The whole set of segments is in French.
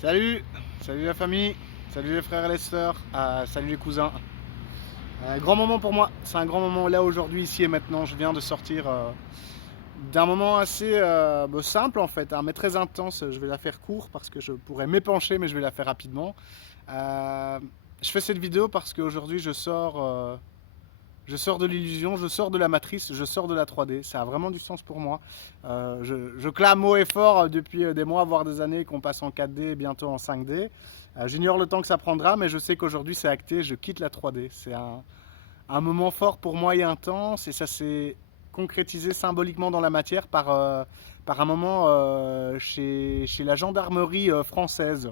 Salut, salut la famille, salut les frères et les sœurs, salut les cousins. Grand moment pour moi, c'est un grand moment là aujourd'hui, ici et maintenant. Je viens de sortir d'un moment assez simple en fait, mais très intense. Je vais la faire court parce que je pourrais m'épancher, mais je vais la faire rapidement. Euh, je fais cette vidéo parce qu'aujourd'hui je sors de l'illusion, je sors de la matrice, je sors de la 3D. Ça a vraiment du sens pour moi. Je clame haut et fort depuis des mois, voire des années, qu'on passe en 4D et bientôt en 5D. J'ignore le temps que ça prendra, mais je sais qu'aujourd'hui c'est acté, je quitte la 3D. C'est un moment fort pour moi et intense, et ça s'est concrétisé symboliquement dans la matière par un moment chez la gendarmerie française.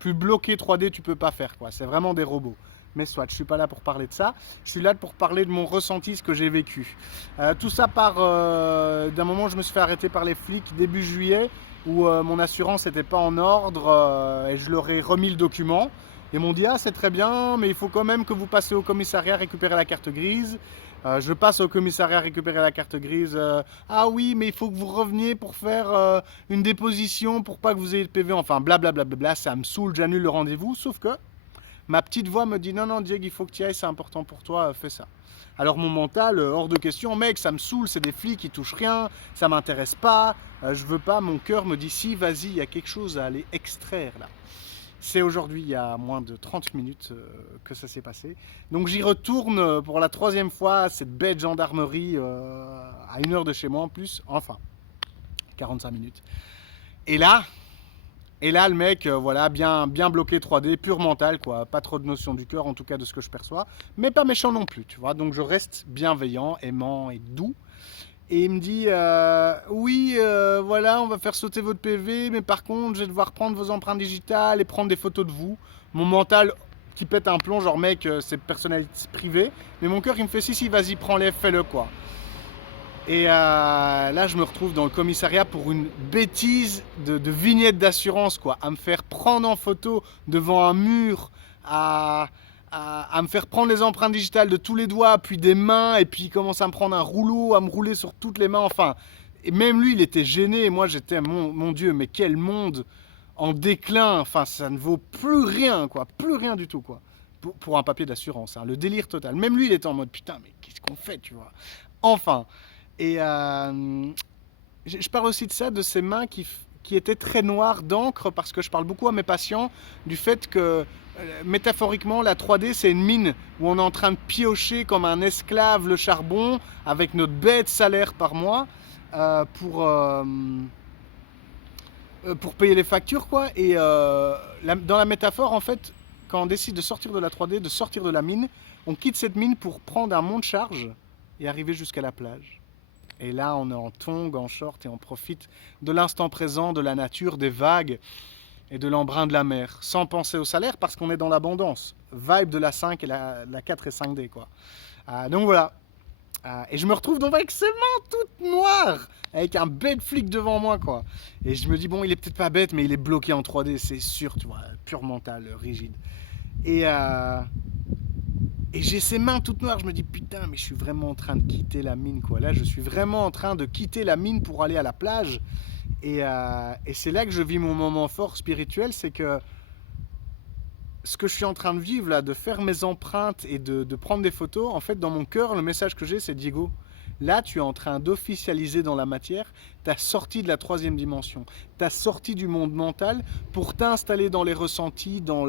Plus bloqué 3D tu peux pas faire, quoi. C'est vraiment des robots. Mais soit, je suis pas là pour parler de ça. Je suis là pour parler de mon ressenti, ce que j'ai vécu. Tout ça part d'un moment où je me suis fait arrêter par les flics début juillet, où mon assurance n'était pas en ordre et je leur ai remis le document. Ils m'ont dit: ah, c'est très bien, mais il faut quand même que vous passiez au commissariat récupérer la carte grise. Je passe au commissariat récupérer la carte grise. Ah oui, mais il faut que vous reveniez pour faire une déposition pour pas que vous ayez de PV. Enfin, blablabla, ça me saoule, j'annule le rendez-vous. Sauf que ma petite voix me dit: non, non, Diego, il faut que tu y ailles, c'est important pour toi, fais ça. Alors mon mental, hors de question, mec, ça me saoule, c'est des flics, ils touchent rien, ça m'intéresse pas, je veux pas. Mon cœur me dit: si, vas-y, il y a quelque chose à aller extraire là. C'est aujourd'hui, il y a moins de 30 minutes que ça s'est passé. Donc j'y retourne pour la troisième fois, cette bête gendarmerie, à 1 heure de chez moi en plus, enfin, 45 minutes. Et là, le mec, voilà, bien bloqué 3D, pur mental, quoi. Pas trop de notion du cœur, en tout cas de ce que je perçois, mais pas méchant non plus, tu vois. Donc je reste bienveillant, aimant et doux. Et il me dit: oui, voilà, on va faire sauter votre PV, mais par contre, je vais devoir prendre vos empreintes digitales et prendre des photos de vous. Mon mental qui pète un plomb, genre, mec, c'est personnalité privée. Mais mon cœur, il me fait: si, si, vas-y, prends-les, fais-le, quoi. Et là, je me retrouve dans le commissariat pour une bêtise de vignette d'assurance, quoi. À me faire prendre en photo devant un mur, à me faire prendre les empreintes digitales de tous les doigts, puis des mains, et puis il commence à me prendre un rouleau, à me rouler sur toutes les mains, enfin. Et même lui, il était gêné, et moi, j'étais: mon Dieu, mais quel monde en déclin, enfin, ça ne vaut plus rien, quoi. Plus rien du tout, quoi. Pour un papier d'assurance, hein. Le délire total. Même lui, il était en mode: putain, mais qu'est-ce qu'on fait, tu vois. Enfin. Et je parle aussi de ça, de ces mains qui étaient très noires d'encre, parce que je parle beaucoup à mes patients du fait que, métaphoriquement, la 3D, c'est une mine où on est en train de piocher comme un esclave le charbon avec notre bête salaire par mois euh, pour, euh, pour payer les factures, quoi. Et dans la métaphore, en fait, quand on décide de sortir de la 3D, de sortir de la mine, on quitte cette mine pour prendre un monte-charge et arriver jusqu'à la plage. Et là, on est en tongs, en short, et on profite de l'instant présent, de la nature, des vagues et de l'embrun de la mer, sans penser au salaire, parce qu'on est dans l'abondance. Vibe de la 5 et la 4 et 5D, quoi. Donc voilà. Et je me retrouve donc avec ces mains toutes noires, avec un bête flic devant moi, quoi. Et je me dis: bon, il est peut-être pas bête, mais il est bloqué en 3D, c'est sûr, tu vois, pur mental, rigide. Et et j'ai ces mains toutes noires, je me dis: putain, mais je suis vraiment en train de quitter la mine, quoi. Là, je suis vraiment en train de quitter la mine pour aller à la plage. Et c'est là que je vis mon moment fort spirituel, c'est que ce que je suis en train de vivre là, de faire mes empreintes et de prendre des photos, en fait, dans mon cœur, le message que j'ai, c'est: Diego, là, tu es en train d'officialiser dans la matière ta sortie de la troisième dimension, ta sortie du monde mental pour t'installer dans les ressentis, dans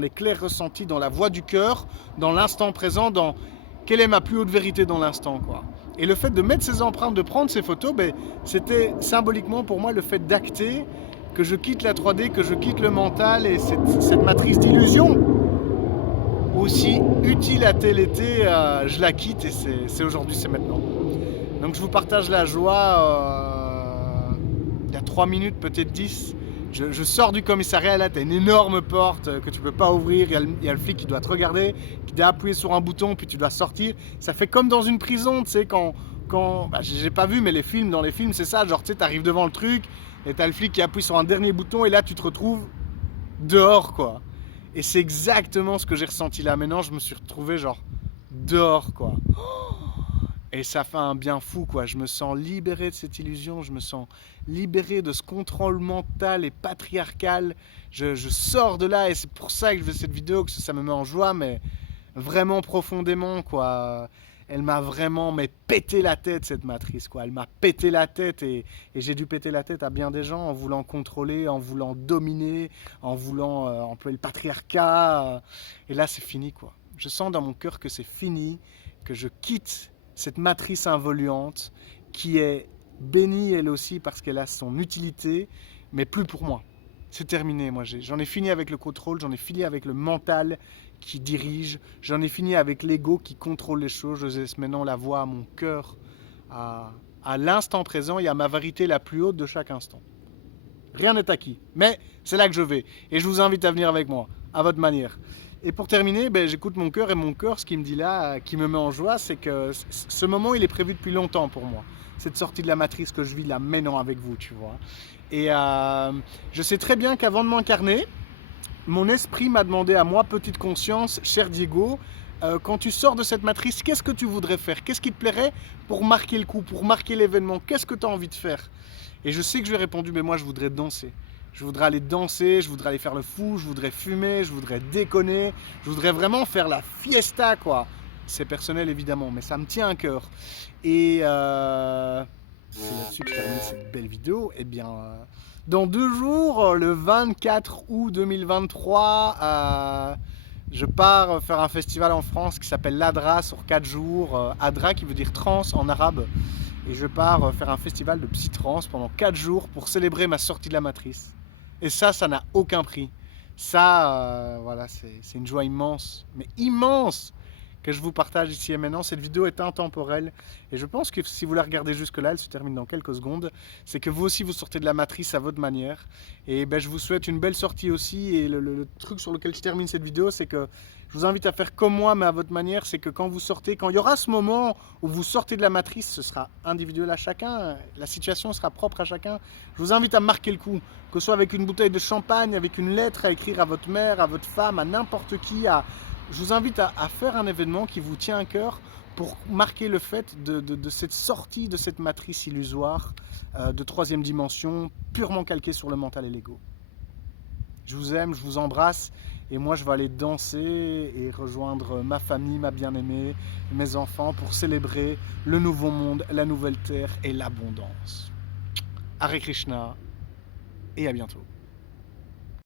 les clairs ressentis, dans la voix du cœur, dans l'instant présent, dans quelle est ma plus haute vérité dans l'instant, quoi. Et le fait de mettre ces empreintes, de prendre ces photos, ben, c'était symboliquement pour moi le fait d'acter que je quitte la 3D, que je quitte le mental et cette matrice d'illusion, aussi utile a-t-elle été, je la quitte, et c'est aujourd'hui, c'est maintenant. Donc je vous partage la joie. Il y a 3 minutes, peut-être 10. Je sors du commissariat, là, t'as une énorme porte que tu peux pas ouvrir. Il y a le flic qui doit te regarder, qui doit appuyer sur un bouton, puis tu dois sortir. Ça fait comme dans une prison, tu sais, quand bah, j'ai pas vu, mais dans les films, c'est ça. Genre, tu sais, t'arrives devant le truc, et t'as le flic qui appuie sur un dernier bouton, et là, tu te retrouves dehors, quoi. Et c'est exactement ce que j'ai ressenti là. Maintenant, je me suis retrouvé, genre, dehors, quoi. Et ça fait un bien fou, quoi. Je me sens libéré de cette illusion, je me sens libéré de ce contrôle mental et patriarcal. Je sors de là et c'est pour ça que je fais cette vidéo, que ça me met en joie, mais vraiment profondément, quoi. Elle m'a vraiment pété la tête, cette matrice, quoi. Elle m'a pété la tête et j'ai dû péter la tête à bien des gens en voulant contrôler, en voulant dominer, en voulant employer le patriarcat. Et là, c'est fini, quoi. Je sens dans mon cœur que c'est fini, que je quitte cette matrice involuante qui est bénie elle aussi parce qu'elle a son utilité, mais plus pour moi. C'est terminé, moi j'en ai fini avec le contrôle, j'en ai fini avec le mental qui dirige, j'en ai fini avec l'ego qui contrôle les choses, je laisse maintenant la voix à mon cœur, à l'instant présent et à ma vérité la plus haute de chaque instant. Rien n'est acquis, mais c'est là que je vais et je vous invite à venir avec moi, à votre manière. Et pour terminer, j'écoute mon cœur et mon cœur, ce qui me dit là, qui me met en joie, c'est que ce moment, il est prévu depuis longtemps pour moi. Cette sortie de la matrice que je vis là maintenant avec vous, tu vois. Et je sais très bien qu'avant de m'incarner, mon esprit m'a demandé à moi, petite conscience, cher Diego, quand tu sors de cette matrice, qu'est-ce que tu voudrais faire? Qu'est-ce qui te plairait pour marquer le coup, pour marquer l'événement? Qu'est-ce que tu as envie de faire? Et je sais que je lui ai répondu, mais moi je voudrais danser. Je voudrais aller danser, je voudrais aller faire le fou, je voudrais fumer, je voudrais déconner, je voudrais vraiment faire la fiesta, quoi. C'est personnel évidemment, mais ça me tient à cœur. Et c'est là-dessus que je termine cette belle vidéo. Eh bien, dans 2 jours, le 24 août 2023, je pars faire un festival en France qui s'appelle l'Adra sur 4 jours. Adra qui veut dire trans en arabe. Et je pars faire un festival de psytrance pendant 4 jours pour célébrer ma sortie de la matrice. Et ça n'a aucun prix. Ça, voilà, c'est une joie immense, mais immense, que je vous partage ici et maintenant. Cette vidéo est intemporelle et je pense que si vous la regardez jusque là, elle se termine dans quelques secondes, c'est que vous aussi vous sortez de la matrice à votre manière. Et je vous souhaite une belle sortie aussi. Et le truc sur lequel je termine cette vidéo, c'est que je vous invite à faire comme moi, mais à votre manière. C'est que quand vous sortez, quand il y aura ce moment où vous sortez de la matrice, ce sera individuel à chacun, la situation sera propre à chacun. Je vous invite à marquer le coup, que ce soit avec une bouteille de champagne, avec une lettre à écrire à votre mère, à votre femme, à n'importe qui. Je vous invite à faire un événement qui vous tient à cœur pour marquer le fait de cette sortie de cette matrice illusoire de 3e dimension, purement calquée sur le mental et l'ego. Je vous aime, je vous embrasse et moi je vais aller danser et rejoindre ma famille, ma bien-aimée, mes enfants pour célébrer le nouveau monde, la nouvelle terre et l'abondance. Hare Krishna et à bientôt.